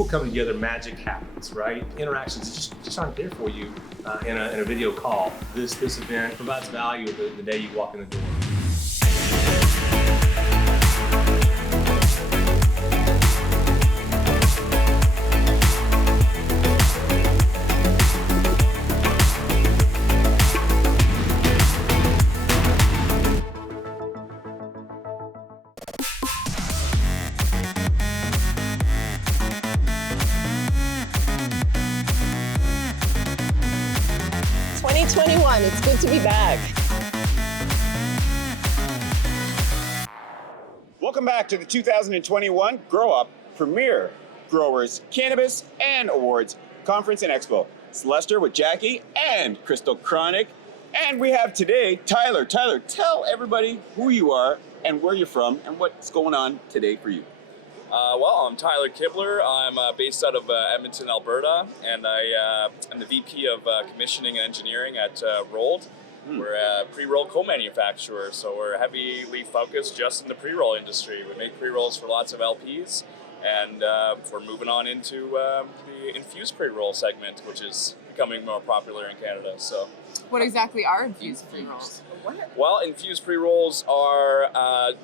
people come together, magic happens, right? Interactions just aren't there for you in a video call. This event provides value the day you walk in the door. It's good to be back. Welcome back to the 2021 Grow Up Premier Growers Cannabis and Awards Conference and Expo. It's Lester with Jackie and Crystal Chronic. And we have today Tyler. Tyler, tell everybody who you are and where you're from and what's going on today for you. Well, I'm Tyler Kibler. I'm based out of Edmonton, Alberta, and I'm the VP of Commissioning and Engineering at Rolled. We're a pre-roll co-manufacturer, so we're heavily focused just in the pre-roll industry. We make pre-rolls for lots of LPs, and we're moving on into the infused pre-roll segment, which is becoming more popular in Canada. So, what exactly are infused pre-rolls? Well, infused pre-rolls are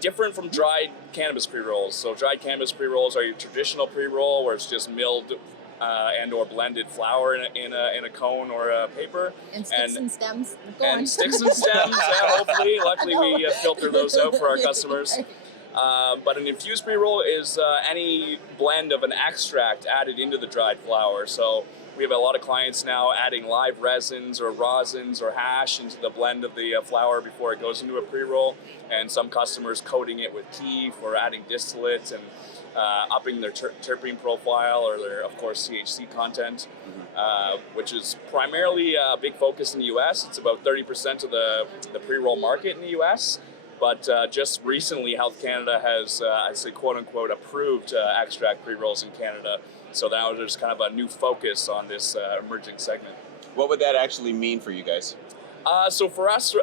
different from dried cannabis pre-rolls. So dried cannabis pre-rolls are your traditional pre-roll where it's just milled and or blended flour in a cone or a paper. And sticks and stems. And sticks and stems, hopefully. Luckily we filter those out for our customers. But an infused pre-roll is any blend of an extract added into the dried flour. So we have a lot of clients now adding live resins or rosins or hash into the blend of the flour before it goes into a pre-roll, and some customers coating it with kief or adding distillate and upping their terpene profile or their, of course, THC content, which is primarily a big focus in the US. It's about 30% of the pre-roll market in the US. But just recently, Health Canada has, I say, quote unquote, approved extract pre-rolls in Canada. So now there's kind of a new focus on this emerging segment. What would that actually mean for you guys? So for us,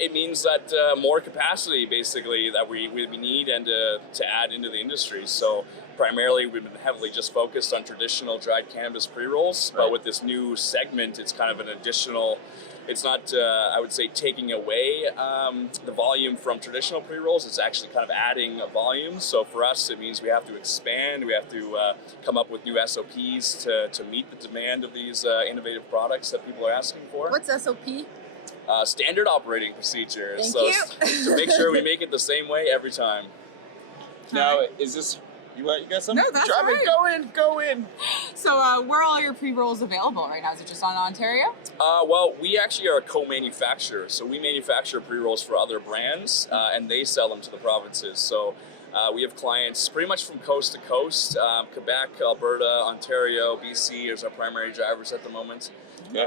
it means that more capacity, basically, that we need and to add into the industry. So primarily, we've been heavily just focused on traditional dried cannabis pre-rolls. Right. But with this new segment, it's kind of an additional. It's not, I would say, taking away the volume from traditional pre-rolls. It's actually kind of adding a volume. So for us, it means we have to expand. We have to come up with new SOPs to meet the demand of these innovative products that people are asking for. What's SOP? Standard operating procedure. Thank so you. To make sure we make it the same way every time. Now, is this... You got something? No, that's Drop right. it, go in. So where are all your pre-rolls available right now? Is it just on Ontario? Well, we actually are a co-manufacturer. So we manufacture pre-rolls for other brands and they sell them to the provinces. So we have clients pretty much from coast to coast. Quebec, Alberta, Ontario, BC is our primary drivers at the moment. Okay.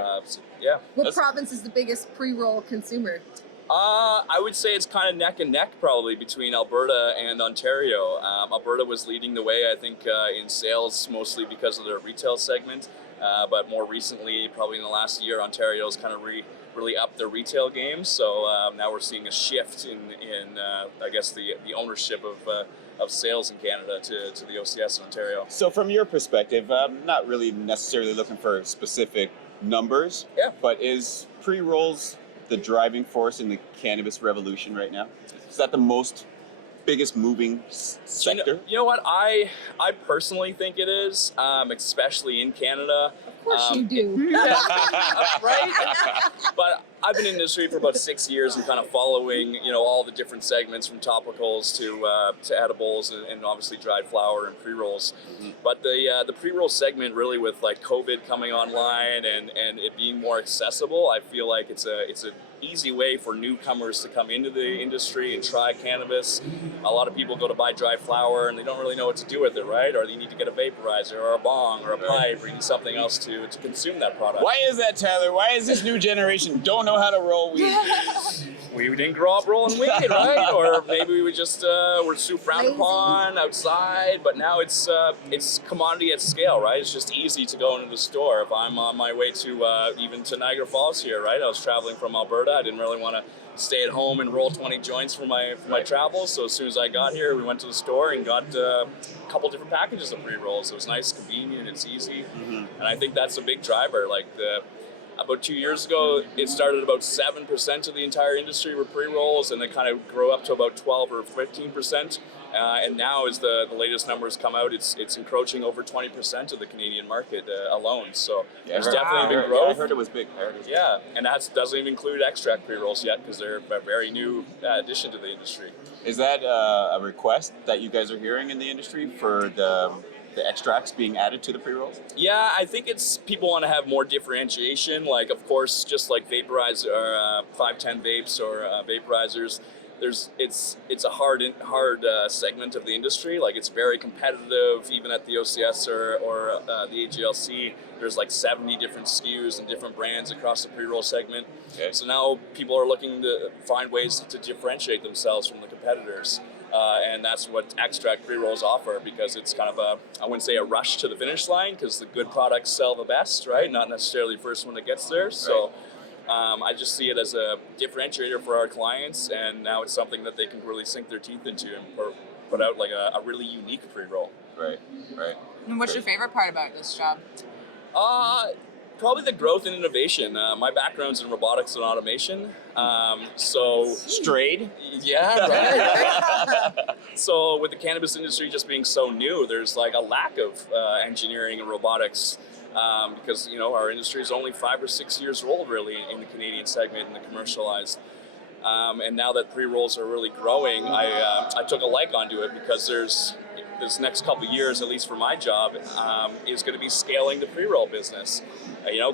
Yeah. What province is the biggest pre-roll consumer? I would say it's kind of neck and neck probably between Alberta and Ontario. Alberta was leading the way, I think, in sales, mostly because of their retail segment. But more recently, probably in the last year, Ontario's kind of really upped their retail game. So now we're seeing a shift in I guess, the ownership of sales in Canada to the OCS in Ontario. So from your perspective, I'm not really necessarily looking for specific numbers, but is pre-rolls the driving force in the cannabis revolution right now? Is that the biggest moving sector? You know what? I personally think it is, especially in Canada. Of course you do. Right? But I've been in the industry for about 6 years and kind of following, all the different segments from topicals to edibles and obviously dried flower and pre-rolls. Mm-hmm. But the pre-roll segment, really, with like COVID coming online and it being more accessible, I feel like it's an easy way for newcomers to come into the industry and try cannabis. A lot of people go to buy dry flower and they don't really know what to do with it, right? Or they need to get a vaporizer or a bong or a pipe or need something else to consume that product. Why is that, Tyler? Why is this new generation don't know how to roll weed? we didn't grow up rolling weed, right? Or maybe we just were super frowned Lazy. upon outside. But now it's commodity at scale, right? It's just easy to go into the store. If I'm on my way to even to Niagara Falls here, right? I was traveling from Alberta. I didn't really want to stay at home and roll 20 joints for my travels. So as soon as I got here, we went to the store and got a couple different packages of pre-rolls. It was nice, convenient, it's easy, and I think that's a big driver. Like about 2 years ago, it started about 7% of the entire industry were pre-rolls, and it kind of grew up to about 12 or 15%. And now, as the latest numbers come out, it's encroaching over 20% of the Canadian market alone. So there's definitely been growth. I heard it was big. Yeah, and that doesn't even include extract pre-rolls yet, because they're a very new addition to the industry. Is that a request that you guys are hearing in the industry for the extracts being added to the pre-rolls? Yeah, I think it's people want to have more differentiation. Like, of course, just like vaporizer or 510 vapes or vaporizers, it's a hard segment of the industry. Like, it's very competitive. Even at the OCS or the AGLC, there's like 70 different SKUs and different brands across the pre-roll segment. Okay. So now people are looking to find ways to differentiate themselves from the competitors. And that's what extract pre-rolls offer, because it's kind of I wouldn't say a rush to the finish line, because the good products sell the best, right? Not necessarily the first one that gets there. So I just see it as a differentiator for our clients, and now it's something that they can really sink their teeth into and put out like a really unique pre-roll. Right. And what's your favorite part about this job? Probably the growth and innovation. My background's in robotics and automation. So Strayed? yeah, right. So with the cannabis industry just being so new, there's like a lack of engineering and robotics, because our industry is only 5 or 6 years old really in the Canadian segment and the commercialized. And now that pre-rolls are really growing, I took a like onto it, because this next couple of years, at least for my job, is going to be scaling the pre-roll business.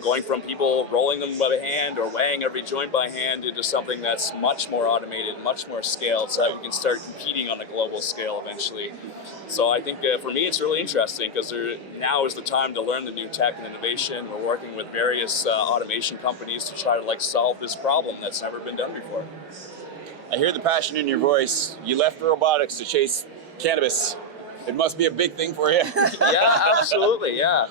Going from people rolling them by hand or weighing every joint by hand into something that's much more automated, much more scaled, so that we can start competing on a global scale eventually. So I think for me, it's really interesting, because now is the time to learn the new tech and innovation. We're working with various automation companies to try to solve this problem that's never been done before. I hear the passion in your voice. You left robotics to chase cannabis. It must be a big thing for you. Yeah, absolutely, yeah.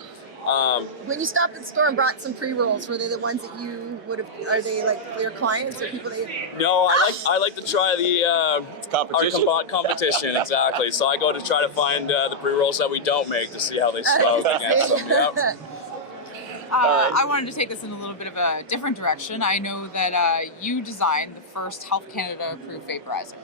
When you stopped at the store and brought some pre-rolls, were they the ones that you would have? Are they like your clients or people that? No, I like to try the Competition? our competition, exactly. So I go to try to find the pre-rolls that we don't make to see how they smoke against them. Yep. I wanted to take this in a little bit of a different direction. I know that you designed the first Health Canada approved vaporizer.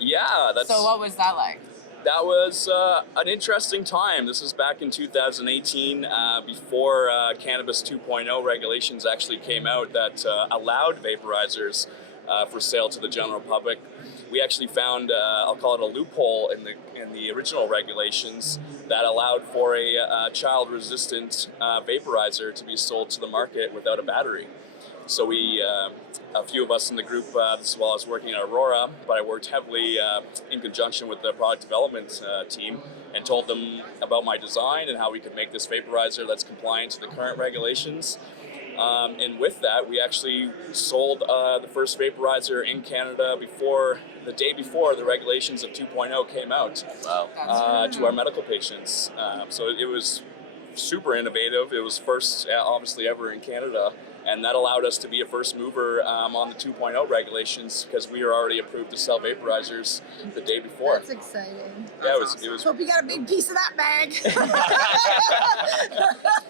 Yeah, So what was that like? That was an interesting time. This is back in 2018, before Cannabis 2.0 regulations actually came out that allowed vaporizers for sale to the general public. We actually found, I'll call it a loophole in the original regulations that allowed for a child-resistant vaporizer to be sold to the market without a battery. So a few of us in the group, this is while I was working in Aurora, but I worked heavily in conjunction with the product development team, and told them about my design and how we could make this vaporizer that's compliant to the current regulations. And with that, we actually sold the first vaporizer in Canada the day before the regulations of 2.0 came out. Wow. To our medical patients. So it was super innovative. It was first, obviously, ever in Canada. And that allowed us to be a first mover on the 2.0 regulations, because we were already approved to sell vaporizers the day before. That's exciting. Yeah, it was. Hope you got a big piece of that bag.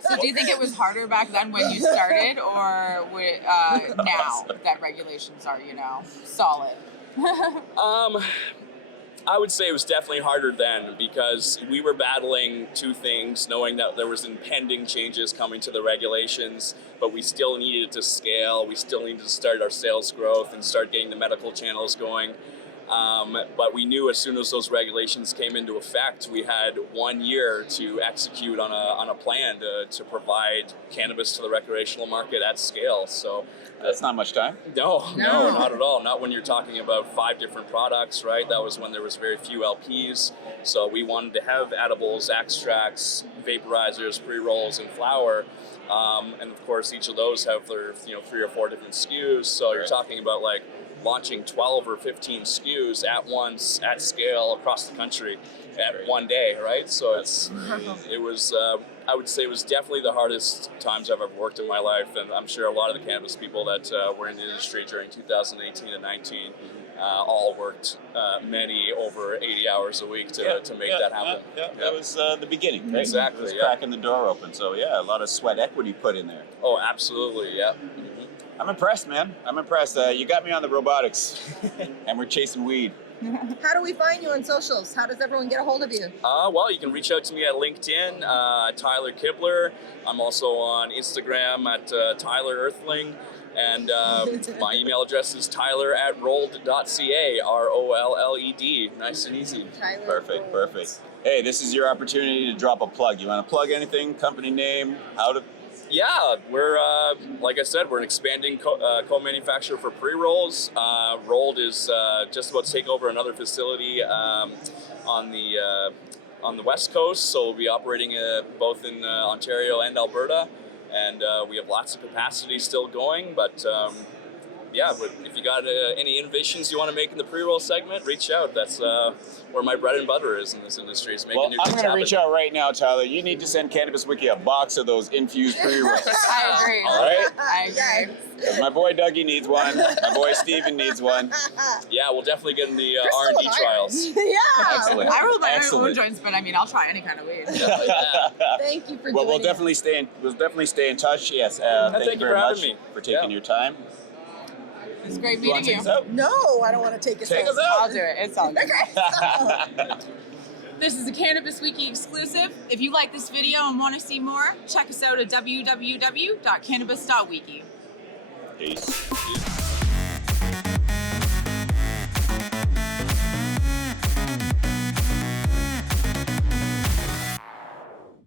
So do you think it was harder back then when you started, or now that regulations are, solid? I would say it was definitely harder then, because we were battling two things, knowing that there was impending changes coming to the regulations, but we still needed to scale. We still needed to start our sales growth and start getting the medical channels going. But we knew as soon as those regulations came into effect, we had 1 year to execute on a plan to provide cannabis to the recreational market at scale. So That's not much time. No, No. not at all. Not when you're talking about 5 different products, right? That was when there was very few LPs. So we wanted to have edibles, extracts, vaporizers, pre-rolls, and flower. And of course, each of those have their 3 or 4 different SKUs. So you're talking about like launching 12 or 15 SKUs at once, at scale, across the country, at one day, right? So it was. I would say it was definitely the hardest times I've ever worked in my life, and I'm sure a lot of the cannabis people that were in the industry during 2018 and 19 all worked many over 80 hours a week to make that happen. That was the beginning, right? Exactly, It was yeah. cracking the door open. So yeah, a lot of sweat equity put in there. Oh, absolutely, yeah. I'm impressed, man. I'm impressed. You got me on the robotics, and we're chasing weed. How do we find you on socials? How does everyone get a hold of you? Well, you can reach out to me at LinkedIn, Tyler Kibler. I'm also on Instagram at Tyler Earthling. And my email address is tyler@rolled.ca, ROLLED. Nice and easy. Tyler Perfect, Rolls. perfect. Hey, this is your opportunity to drop a plug. You want to plug anything? Company name? How to? Yeah, we're like I said, we're an expanding co-manufacturer for pre-rolls. Rolled is just about to take over another facility on the West Coast, so we'll be operating both in Ontario and Alberta, and we have lots of capacity still going. But if you got any innovations you want to make in the pre-roll segment, reach out. That's where my bread and butter is in this industry. Is making Well, new I'm things going to happen. reach out right now, Tyler. You need to send Cannabis Wiki a box of those infused pre-rolls. I agree. All right? I agree. Yes. My boy Dougie needs one. My boy Steven needs one. Yeah, we'll definitely get in the Crystal R&D and trials. Yeah. Excellent. I roll my own Excellent. joints, but I mean, I'll try any kind of weed. Thank you for Well, we'll joining definitely stay in touch. Yes. Thank you very for having much me. for taking your time. It's great You want meeting to take you. us out? us. No, I don't want to take us Take out. us out. I'll do it. It's all good. Okay. This is a Cannabis Wiki exclusive. If you like this video and want to see more, check us out at www.cannabis.wiki. Peace.